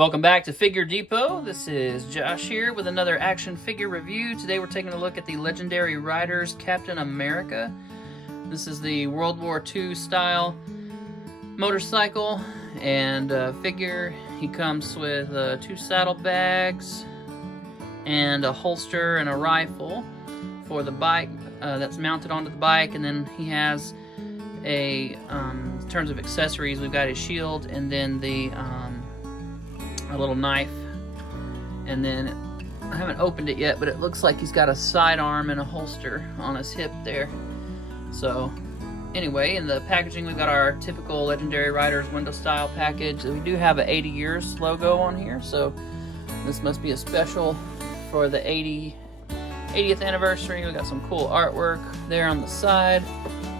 Welcome back to Figure Depot. This is Josh here with another action figure review. Today we're taking a look at the Legendary Riders Captain America. This is the World War II style motorcycle and figure. He comes with 2 saddlebags and a holster and a rifle for the bike that's mounted onto the bike, and then he has in terms of accessories, we've got his shield and then a little knife, and then I haven't opened it yet, but it looks like he's got a sidearm and a holster on his hip there. So anyway, in the packaging we've got our typical Legendary Riders window style package. We do have an 80 years logo on here, so this must be a special for the 80th anniversary. We got some cool artwork there on the side.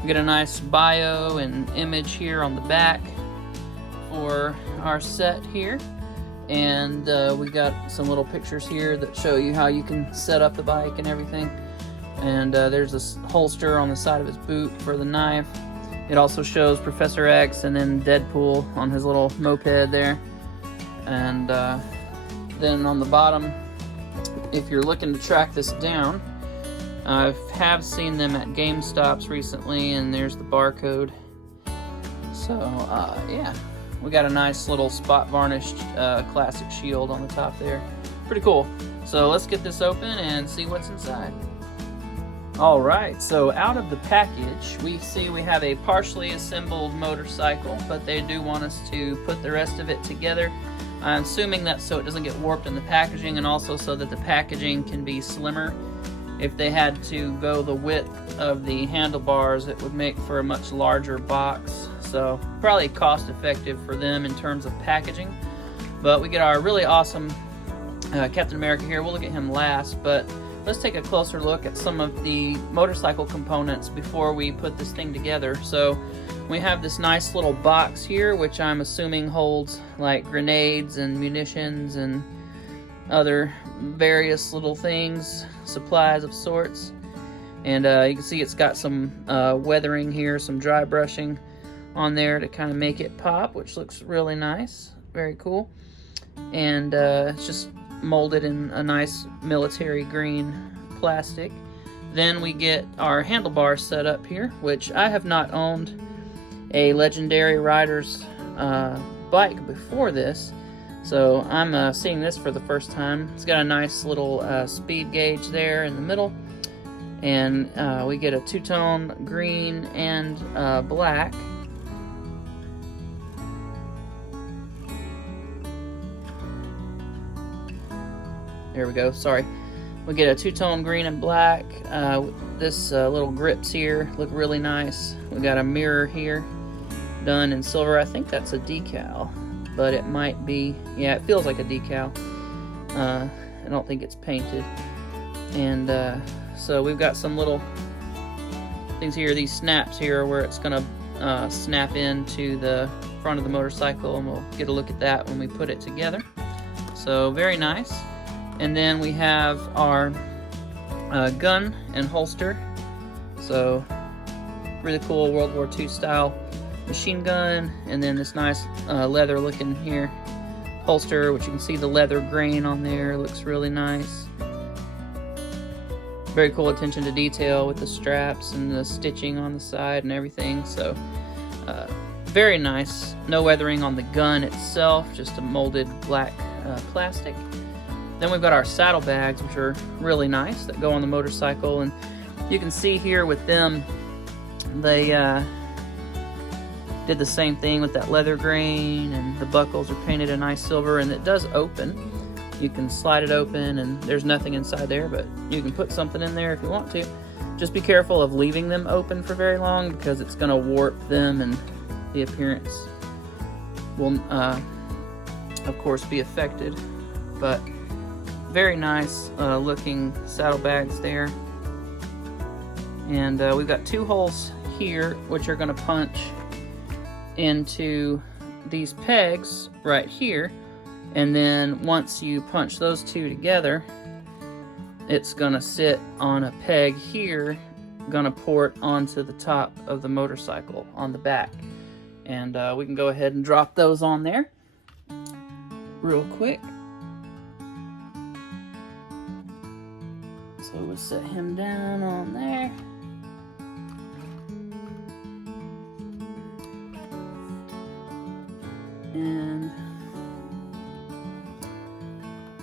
We get a nice bio and image here on the back for our set here. And we got some little pictures here that show you how you can set up the bike and everything. And there's this holster on the side of his boot for the knife. It also shows Professor X and then Deadpool on his little moped there. And then on the bottom, if you're looking to track this down, I have seen them at GameStops recently, and there's the barcode. So yeah. We got a nice little spot varnished classic shield on the top there. Pretty cool. So let's get this open and see what's inside. Alright, so out of the package, we see we have a partially assembled motorcycle, but they do want us to put the rest of it together. I'm assuming that's so it doesn't get warped in the packaging, and also so that the packaging can be slimmer. If they had to go the width of the handlebars, it would make for a much larger box. So probably cost effective for them in terms of packaging. But we get our really awesome Captain America here. We'll look at him last, but let's take a closer look at some of the motorcycle components before we put this thing together. So we have this nice little box here, which I'm assuming holds like grenades and munitions and other various little things, supplies of sorts. And you can see it's got some weathering here, some dry brushing on there to kind of make it pop, which looks really nice. Very cool. And it's just molded in a nice military green plastic. Then we get our handlebars set up here, which I have not owned a Legendary Riders bike before this, so I'm seeing this for the first time. It's got a nice little speed gauge there in the middle, and we get a two-tone green and black. There we go, sorry. We get a two-tone green and black. This little grips here look really nice. We got a mirror here done in silver. I think that's a decal, but it might be, yeah, it feels like a decal. I don't think it's painted. And so we've got some little things here, these snaps here where it's gonna snap into the front of the motorcycle, and we'll get a look at that when we put it together. So very nice. And then we have our gun and holster. So really cool World War II style machine gun, and then this nice leather looking here holster, which you can see the leather grain on there. Looks really nice. Very cool attention to detail with the straps and the stitching on the side and everything. So very nice. No weathering on the gun itself, just a molded black plastic. Then we've got our saddlebags, which are really nice, that go on the motorcycle. And you can see here with them, they did the same thing with that leather grain, and the buckles are painted a nice silver, and it does open. You can slide it open, and there's nothing inside there, but you can put something in there if you want to. Just be careful of leaving them open for very long, because it's going to warp them, and the appearance will, of course, be affected. But very nice looking saddlebags there. And we've got 2 holes here, which are going to punch into these pegs right here. And then once you punch those 2 together, it's going to sit on a peg here, going to port onto the top of the motorcycle on the back. And we can go ahead and drop those on there. real quick. So we'll set him down on there. And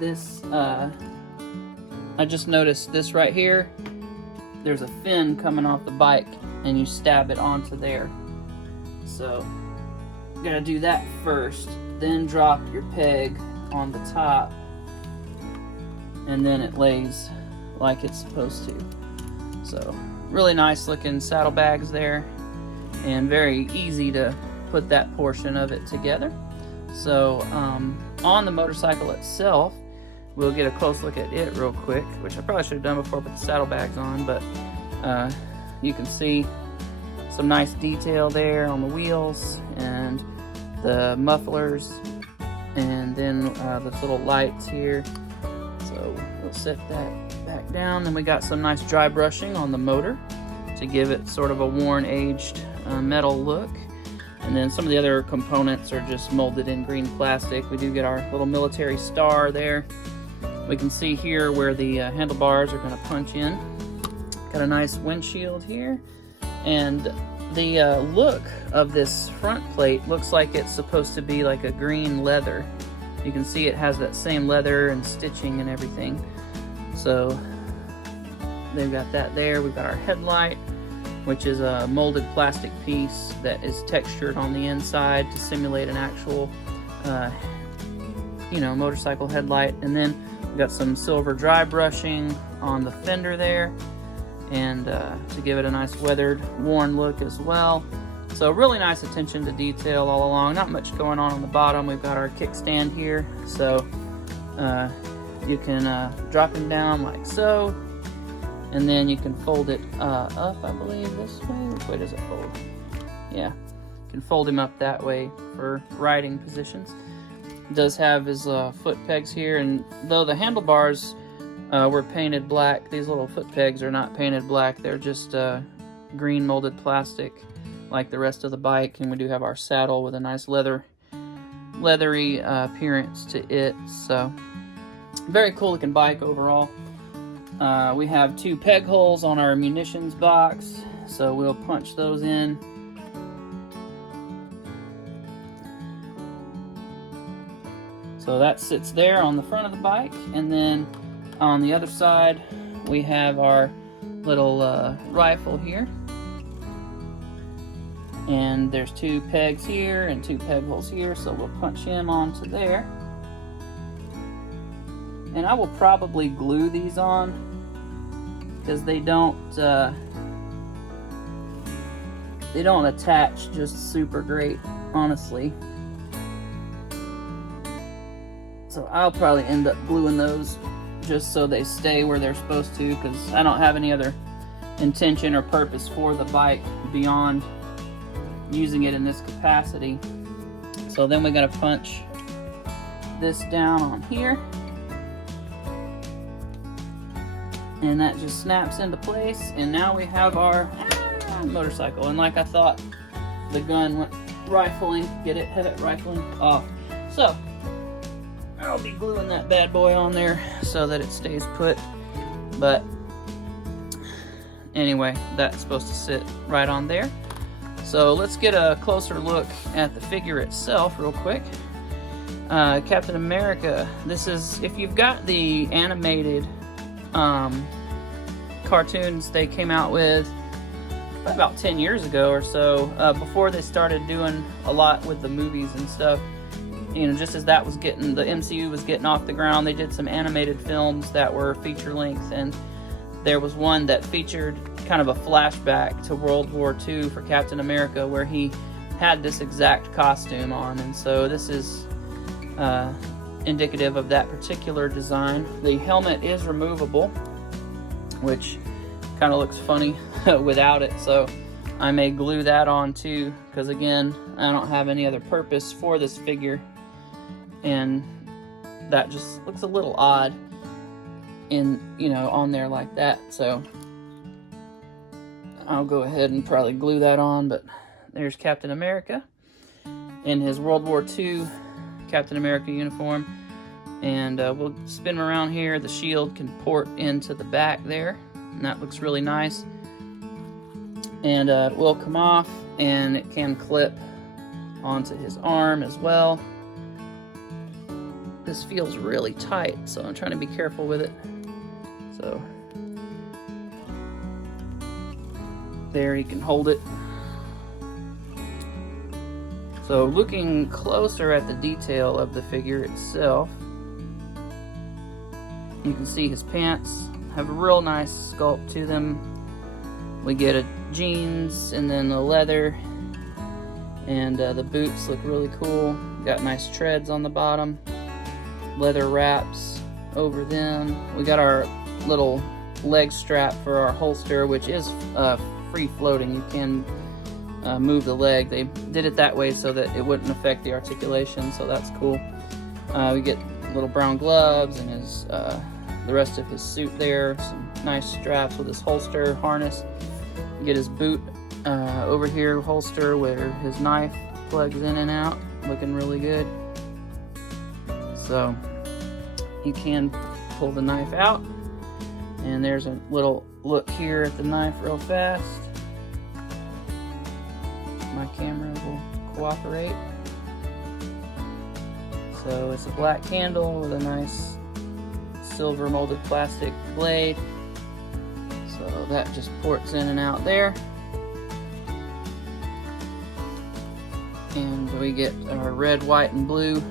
this, I just noticed this right here. There's a fin coming off the bike, and you stab it onto there. So you gotta do that first, then drop your peg on the top, and then it lays like it's supposed to. So really nice looking saddlebags there, and very easy to put that portion of it together. So on the motorcycle itself, we'll get a close look at it real quick, which I probably should have done before I put the saddlebags on, but you can see some nice detail there on the wheels and the mufflers, and then those little lights here. So we'll set that back down. Then we got some nice dry brushing on the motor to give it sort of a worn, aged metal look. And then some of the other components are just molded in green plastic. We do get our little military star there. We can see here where the handlebars are going to punch in. Got a nice windshield here. And the look of this front plate looks like it's supposed to be like a green leather. You can see it has that same leather and stitching and everything. So they've got that there. We've got our headlight, which is a molded plastic piece that is textured on the inside to simulate an actual, motorcycle headlight. And then we've got some silver dry brushing on the fender there, and to give it a nice weathered, worn look as well. So really nice attention to detail all along. Not much going on the bottom. We've got our kickstand here, so you can drop him down like so. And then you can fold it up, I believe, this way. Which way does it fold? Yeah, you can fold him up that way for riding positions. It does have his foot pegs here, and though the handlebars were painted black, these little foot pegs are not painted black. They're just green molded plastic like the rest of the bike. And we do have our saddle with a nice leathery appearance to it. So very cool looking bike overall. We have 2 peg holes on our munitions box, so we'll punch those in. So that sits there on the front of the bike, and then on the other side we have our little rifle here. And there's 2 pegs here and 2 peg holes here, so we'll punch him onto there. And I will probably glue these on, because they don't attach just super great, honestly. So I'll probably end up gluing those just so they stay where they're supposed to, because I don't have any other intention or purpose for the bike beyond using it in this capacity. So then we gotta punch this down on here, and that just snaps into place, and now we have our motorcycle. And like I thought, the gun went rifling, have it rifling off. So I'll be gluing that bad boy on there so that it stays put. But anyway, that's supposed to sit right on there. So let's get a closer look at the figure itself real quick. Captain America. This is, if you've got the animated cartoons they came out with about 10 years ago or so, before they started doing a lot with the movies and stuff, just as that was getting, the MCU was getting off the ground, they did some animated films that were feature length, and there was one that featured kind of a flashback to World War II for Captain America, where he had this exact costume on. And so this is indicative of that particular design. The helmet is removable, which kind of looks funny without it, so I may glue that on too, because again, I don't have any other purpose for this figure, and that just looks a little odd on there like that. So I'll go ahead and probably glue that on. But there's Captain America in his World War II Captain America uniform. And we'll spin him around here. The shield can port into the back there, and that looks really nice. And it will come off, and it can clip onto his arm as well. This feels really tight, so I'm trying to be careful with it. So there, you can hold it. So looking closer at the detail of the figure itself, you can see his pants have a real nice sculpt to them. We get a jeans and then the leather, and the boots look really cool. Got nice treads on the bottom, leather wraps over them. We got our little leg strap for our holster, which is free floating. You can move the leg. They did it that way so that it wouldn't affect the articulation, so that's cool. We get little brown gloves and his the rest of his suit there. Some nice straps with his holster harness. You get his boot over here holster where his knife plugs in and out, looking really good. So you can pull the knife out, and there's a little look here at the knife real fast. My camera will cooperate. So it's a black handle with a nice silver molded plastic blade. So that just ports in and out there. And we get our red, white, and blue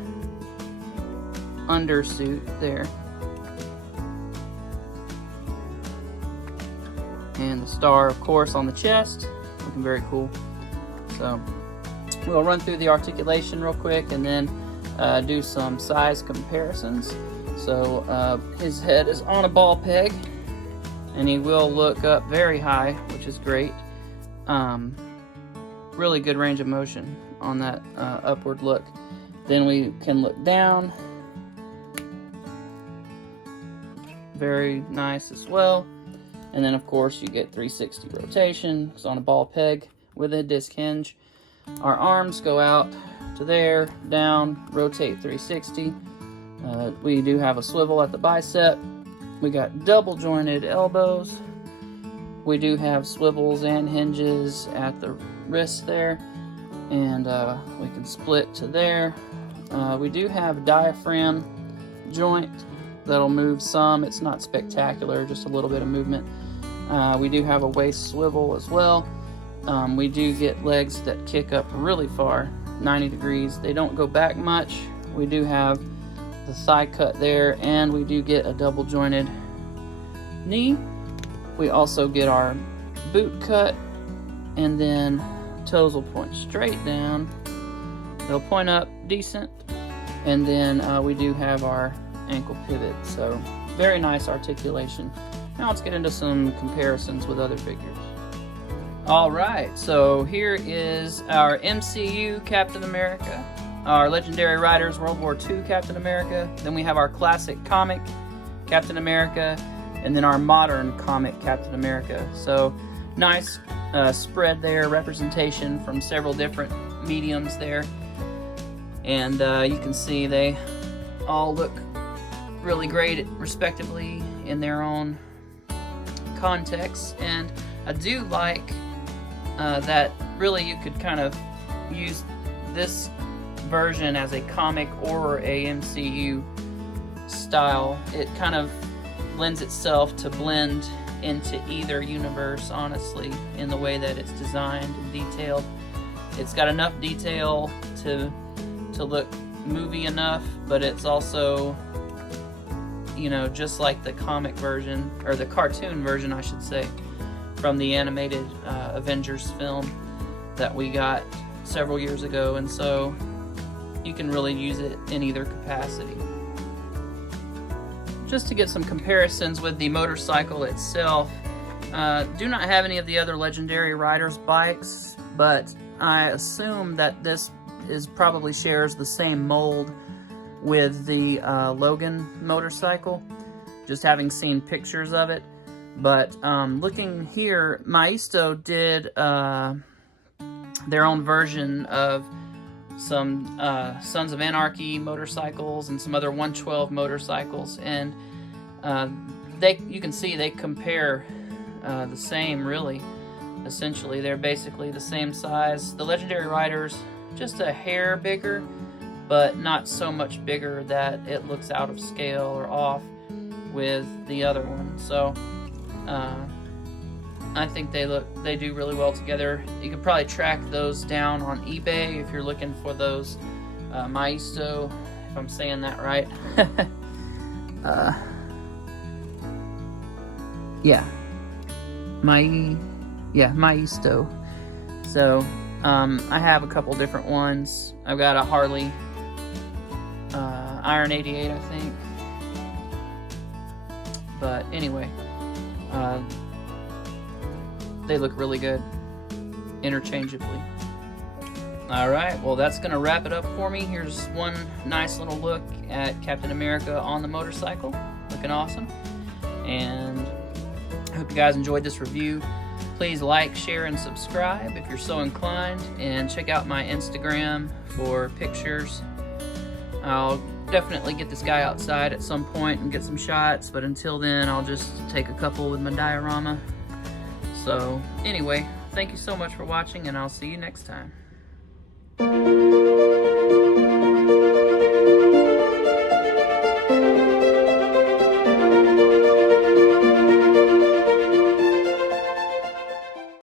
undersuit there. And the star, of course, on the chest. Looking very cool. So we'll run through the articulation real quick and then do some size comparisons. So his head is on a ball peg, and he will look up very high, which is great. Really good range of motion on that upward look. Then we can look down. Very nice as well. And then of course you get 360 rotation. It's on a ball peg with a disc hinge. Our arms go out to there, down, rotate 360. We do have a swivel at the bicep. We got double jointed elbows. We do have swivels and hinges at the wrist there, and we can split to there. We do have diaphragm joint that'll move some. It's not spectacular, just a little bit of movement. We do have a waist swivel as well. We do get legs that kick up really far, 90 degrees. They don't go back much. We do have the thigh cut there, and we do get a double jointed knee. We also get our boot cut, and then toes will point straight down. They'll point up decent, and then we do have our ankle pivot. So very nice articulation. Now let's get into some comparisons with other figures. Alright, so here is our MCU Captain America, our Legendary Riders World War II Captain America, then we have our classic comic Captain America, and then our modern comic Captain America. So nice spread there, representation from several different mediums there. And you can see they all look really great respectively in their own context. And I do like that really you could kind of use this version as a comic or a MCU style. It kind of lends itself to blend into either universe, honestly, in the way that it's designed and detailed. It's got enough detail to look movie enough, but it's also, you know, just like the comic version, or the cartoon version, I should say, from the animated Avengers film that we got several years ago, and so you can really use it in either capacity. Just to get some comparisons with the motorcycle itself, do not have any of the other Legendary Riders bikes, but I assume that this probably shares the same mold with the Logan motorcycle, just having seen pictures of it. But looking here, Maisto did their own version of some Sons of Anarchy motorcycles and some other 112 motorcycles, and you can see they compare the same, really. Essentially, they're basically the same size. The Legendary Riders, just a hair bigger, but not so much bigger that it looks out of scale or off with the other one. So I think they do really well together. You could probably track those down on eBay if you're looking for those Maisto, if I'm saying that right. Maisto. So I have a couple different ones. I've got a Harley Iron 88, I think. But anyway, they look really good interchangeably. Alright, well that's going to wrap it up for me. Here's one nice little look at Captain America on the motorcycle. Looking awesome. And I hope you guys enjoyed this review. Please like, share, and subscribe if you're so inclined. And check out my Instagram for pictures. I'll definitely get this guy outside at some point and get some shots, but until then I'll just take a couple with my diorama. So anyway, thank you so much for watching, and I'll see you next time.